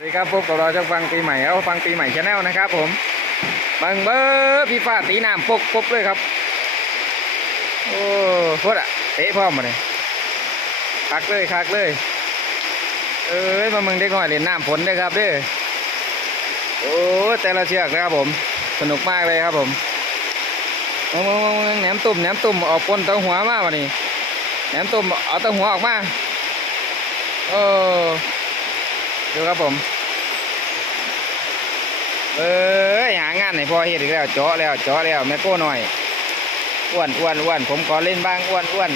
สวัสดีครับพบกับเราจะฟังปีใหม่เอาฟังปีใหม่ชาแนลนะครับผมบังเบอร์พี่ฟ้าตีน้ำปกปกเลยครับ โอ้โคตรอะเตะพร้อมาเลยคักเลยคักเลย เอ้ยมามึงเด็กน้อยเล่นน้ำฝนเด้ครับเด้อโอ้แต่ละเชือกนะครับผม สนุกมากเลยครับผมมองมองมองแหนมตุ่มแหนมตุ่มออกปนเต้าหัวมากวันนี้แหนมตุ่มเอาเต้าหัวออกมาโอ้ดูครับผม เอ้ยหางานให้พ่อเฮ็ดอีกแล้วเจาะแล้วเจาะแล้วแม่โก้หน่อยอ้วนอ้วนอ้วนผมขอเล่นบ้างอ้วนอ้วน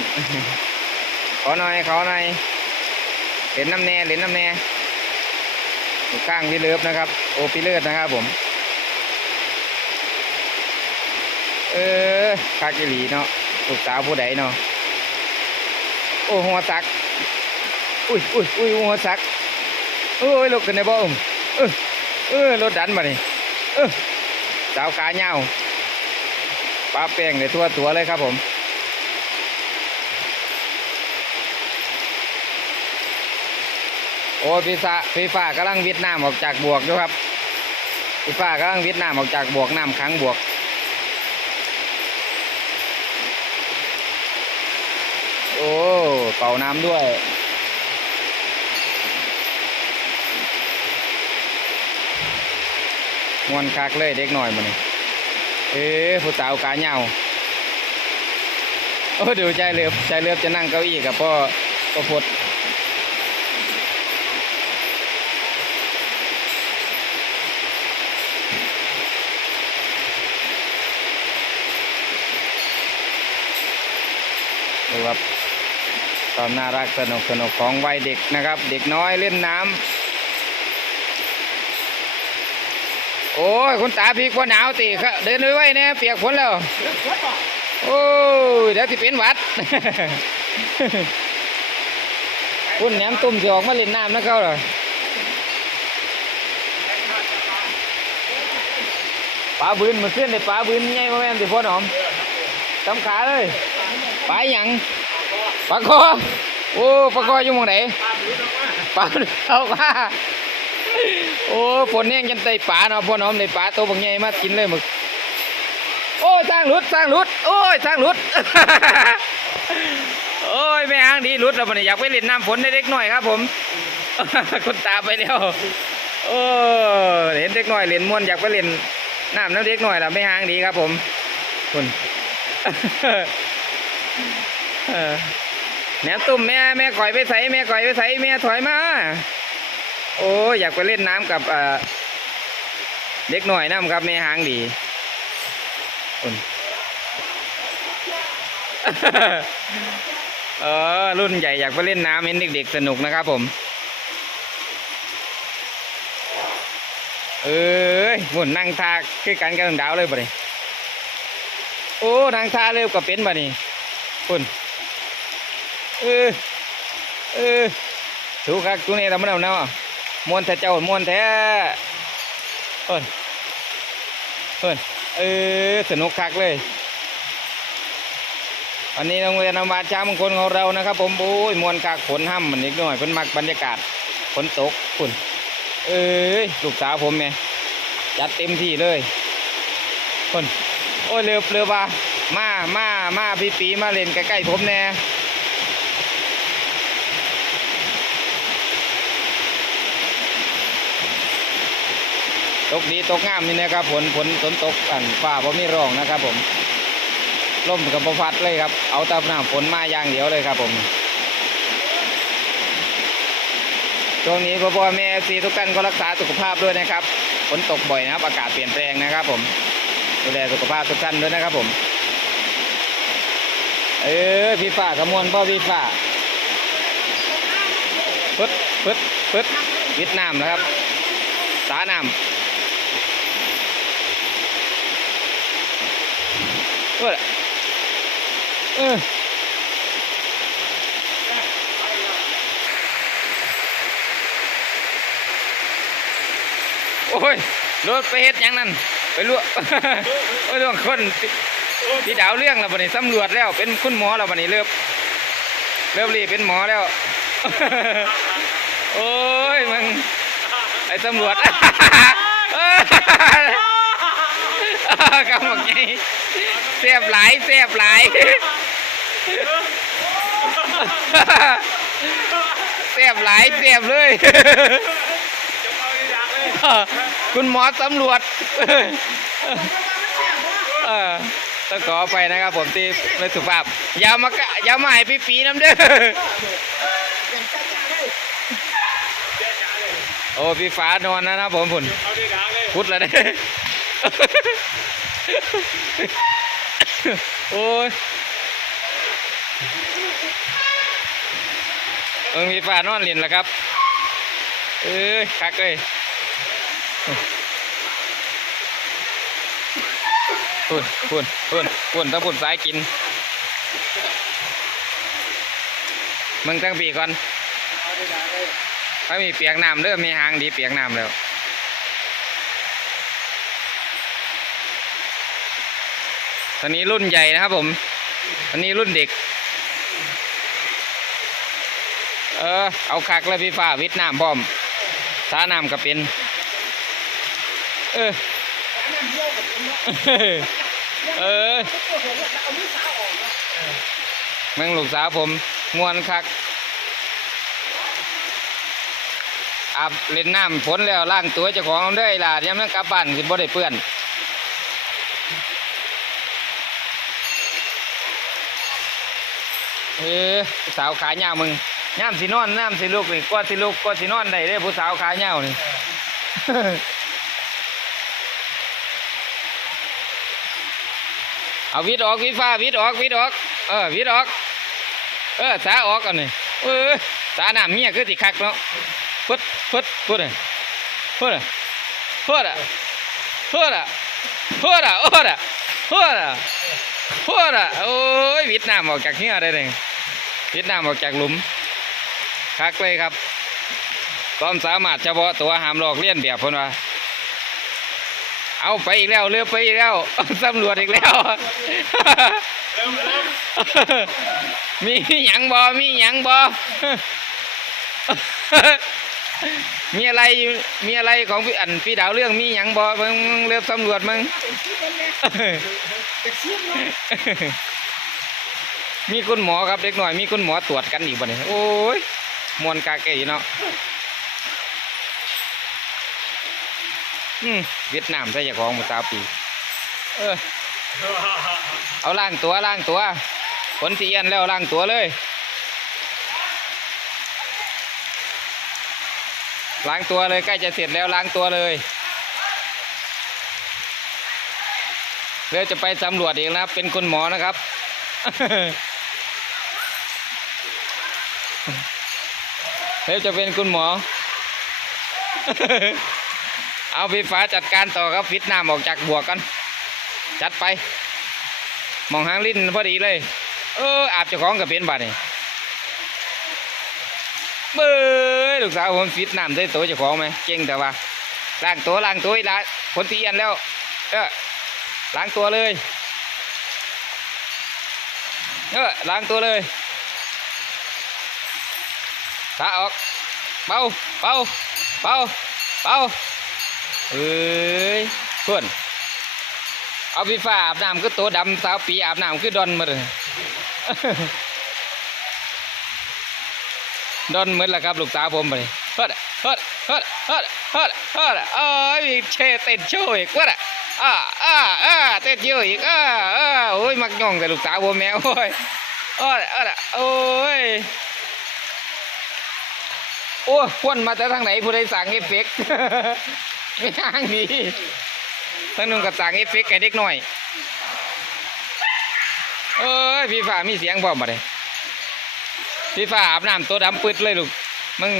ขอหน่อยขอหน่อยเล่นน้ำแน่เล่นน้ำแน่อยู่ข้างพี่เลิฟนะครับ โอพี่เลิศนะครับผม เออคากิลีเนาะลูกสาวผู้ใดเนาะโอ้หัวซักอุ้ยอุ้ยอุ้ยหัวซักโอ้ยลูกกันในบ่อมเออเออรถดันมาเนี่เออ สาวขาเงาปลาแป้งเลยทั่วตัวเลยครับผมโอ้พี่ฟ้าพี่ฟ้ากำลังวิดน้ำออกจากบวกอยู่ครับพี่ฟ้ากำลังวิดน้ำออกจากบวกน้ำขังบวกโอ้เป่าน้ำด้วย มวนคักเลยเด็กหน่อยมันเอ๊ะผู้สาวขาเหยาโอ้ดูใจเลือบใจเลือบจะนั่งเก้าอี้กับพ่อพ่อพดดูครับความน่ารักสนุกสนุกของวัยเด็กนะครับ เด็กน้อยเล่นน้ำ โอ้ยคุณตาพีกว่าหนาวตีครับเดินไว้เนี่ยเปียกฝนแล้วโอ้ยเดี๋ยวที่เป็นวัดคุณแหนมตุ่มจอกมาเล่นน้ำนะเขาเหรอปลาบืนมันขึ้นในปลาบืนใหญ่มาแม่นสิพ่อหนอมตำขาเลยปลาหยังปลาคอโอ้ปลาคออยู่มองไหนปลาเอาว่า โอ้ฝนเนี่ยยันไตป่าเนาะพ่อน้อมในป่าตัวบางใหญ่มากินเลยมึกโอ้ยสร้างหลุดสร้างหลุดโอ้ยสร้างหลุดโอ้ยไม่อ้างดีหลุดแล้วมันอยากไปเล่นน้ำฝนได้เล็กน้อยครับ ผมคนตาไปแล้วโอ้เห็นเด็กน้อยเล่นม่วนอยากไปเล่นน้ำน้ำเด็กน้อยล่ะไม่ห่างดีครับ ผมคุณเออแม่ตุ่มแม่แม่ก่อยไปใส่แม่ก่อยไปใส่แม่ถอยมา โอ้ยอยากไปเล่นน้ำกับเด็กหน่อยน้ำครับแม่หางดีอุ่นเออรุ่นใหญ่อยากไปเล่นน้ำเห็นเด็กๆสนุกนะครับผมเอ้ยหมุนนั่งทาคือกันกับดาวเลยบ่นี่โอ้นั่งทาเร็วกับเป็นบ่นี่คุณเออเออถูกครับตัวนี้ทำมันเอาเนาะ มวนแท้เจ้ามวนแท้เอิ้นเอิ้นเออสนุกคักเลยวันนี้โรงเรียนอนุบาลช้างมงคลของเรานะครับ ผมโอ้ยมวนคักฝนห้ำมันนิดหน่อยเพิ่นมักบรรยากาศฝนตกฝุ่นเอ้ยลูกสาวผมไงจัดเต็มที่เลยฝุ่นโอ้ยเรือเรือว่ามามามาพี่ปีมาเล่นใกล้ๆผมแน่ ตกดีตกงามนี่นะครับฝนฝนฝนตกอันฟ้าบ่มีร่องนะครับ ผมลมกับบ่พัดเลยครับ เอาแตาหน้าฝนมาอย่างเดียวเลยครับผมช่วงนี้พ่อพ่อแม่ซีทุกท่านก็รักษาสุขภาพด้วยนะครับฝนตกบ่อยนะครับ อากาศเปลี่ยนแปลงนะครับ ผมดูแลสุขภาพทุกท่านด้วยนะครับ ผม เออพี่ฝ้าขมวนพ่อพี่ฝ้าปึ๊ดปึ๊ดปึ๊ดวิดน้ำนะครับ สาน้ำ เออเออโอ้ยรถไปเฮ็ดหยังนั่นไปลวกโอ้ยลวกคนพี่ดาวเรื่องแล้วบัดนี้ตำรวจแล้ว เป็นคุณหมอแล้วบัดนี้เริ่มเริ่มรีบเป็นหมอแล้ว โอ้ยมึงไอ้ตำรวจกำลังไง เสียบหลายเสียบหลายเสียบหลายเสียบเลยคุณหมอตำรวจเออต้องขอไปนะครับผมที่ไม่สุภาพย่ามากย่ามาให้พี่ปีน้ำเด้อโอ้พี่ฟ้านอนนะครับผมผุนเอาดีดังเลพุดแล้วเด้ โอ้ยเออมีฟ้านอนเรียนแล้วครับ เอ้ยคักเลยพุ่นพุ่นพุ่นพุ่นถ้าพุ่นสายกิน มึงตั้งปีก่อนเอาดีดังเลยถ้ามีเปียกน้ำเริ่มมีหางดีเปียกน้ำแล้ว ตอนนี้รุ่นใหญ่นะครับผมตอนนี้รุ่นเด็ก เออ เอาคักแล้วพี่ฟ้าวิทย์น้ำพอมสาน้ำก็เป็น เออ เออแม่งลูกสาวผมมวนคักอาบเล่นน้ำฝนแล้วล้างตัวเจ้าของด้อล่ะยังไม่กลับบ้านสิบ่ได้เปื้อน เออผู้สาวขายาวมึงย่ามสินอนน้ำสิลูกนี่กว่าสิลูกกว่าสินอนได้เด้ผู้สาวขายาวนี่เอาวิดออกวิฟ้าวิดออกวิดออก เออวิดออก เออสาออกกันนี่เออสาน้ำเมียคือสิคักเนาะพุดพุดพุดอะพุดอะพุดอะพุดอะพุดอะโอ้ดอะพุดอะพุดอะโอ้ยวิดน้ำออกจากเหี้ยได้เลย วิดน้ำออกจากหลุมคักเลยครับความสามารถเฉพาะตัวหามหลอกเลียนแบบเพนว่าเอาไปอีกแล้วเรือไปอีกแล้วตำรวจอีกแล้วเริ่มเริ่มมีหยังบอมีหยังบอมีอะไรอยู่มีอะไรของพี่อันพี่ดาวเรื่องมีหยังบอมึงเรือตำรวจมึง มีคุณหมอครับเด็กหน่อย มีคุณหมอตรวจกันอีกบ่เนี่ยโอ้ยมวนกาเกยเนาะอืมเวียดนามใช่เจ้าของมาตาปีเออเอาล้างตัวล้างตัวผลสีเอียนแล้วล้างตัวเลยล้างตัวเลยใกล้จะเสร็จแล้วล้างตัวเลยเดี๋ยวจะไปสำรวจเอีกนะเป็นคุณหมอนะครับ เดี๋ยวจะเป็นคุณหมอ เอาไฟฟ้าจัดการต่อครับฟิตน้ำออกจากบวกกัน จัดไป มองหางลิ้นพอดีเลย เอออาบเจ้าของกับเป็นบาดนี่เบ้ยลูกสาวผมฟิตน้ำได้ตัวเจ้าของไหมเก่งแต่ว่าล้างตัวล้างตัวละผลตีอันแล้ว เออล้างตัวเลย เออล้างตัวเลย ตาออกเบาเบาเบาเบาเอ้ยเพื่อนเอาพี่ฟ้าอาบน้ำคือตัวดำสาวปีอาบน้ำคือดอนหมาเลยดอนเหมือนละครับลูกสาวผมไปเฮ้ยเฮ้ยเฮ้ยเฮ้ยเฮ้ยเฮ้ยเอ้ยเชเต้นโชว์อีกวะน่ะอ่าอ่าอ่าเต้นเยอะอีกอ่าอ่าโอ้ยมักย่องแต่ลูกสาวผมแมวโอ้ยโอ้ยโอ้ยโอ้ย โอ้ยควนมาแต่ทางไหนผู้ใดสั่งเอฟเฟกไม่ทางดีทั้งนุ่งกับสั่งเอฟเฟกต์ให้เด็กหน่อยเอ้ยพี่ฟ้ามีเสียงพร้อมมาเลยพี่ฟ้าอาบน้ำตัวดำปืดเลยลูกมึง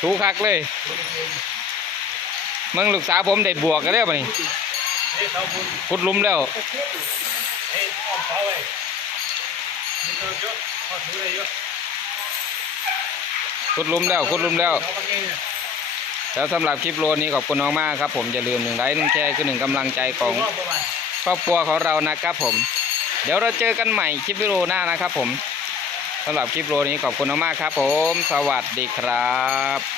ถูคักเลยมึงลูกสาวผมได้บวกกันแล้วปะนี่เฮ้ยเสาบุญขุดลุมแล้วเฮ้ยออมเขาเลยมีตัวเยอะขอถือเลยเยอะ ขุดลุมแล้วขุดลุมแล้ว แล้วสำหรับคลิปโลนี้ขอบคุณน้องมากครับ ผมอย่าลืมหนึ่งไลค์หนึ่งแชร์คือหนึ่งกำลังใจของครอบครัวของเรานะครับผม เดี๋ยวเราเจอกันใหม่คลิปวิดีโอหน้านะครับผมสำหรับคลิปโลนี้ขอบคุณมากๆครับผม สวัสดีครับ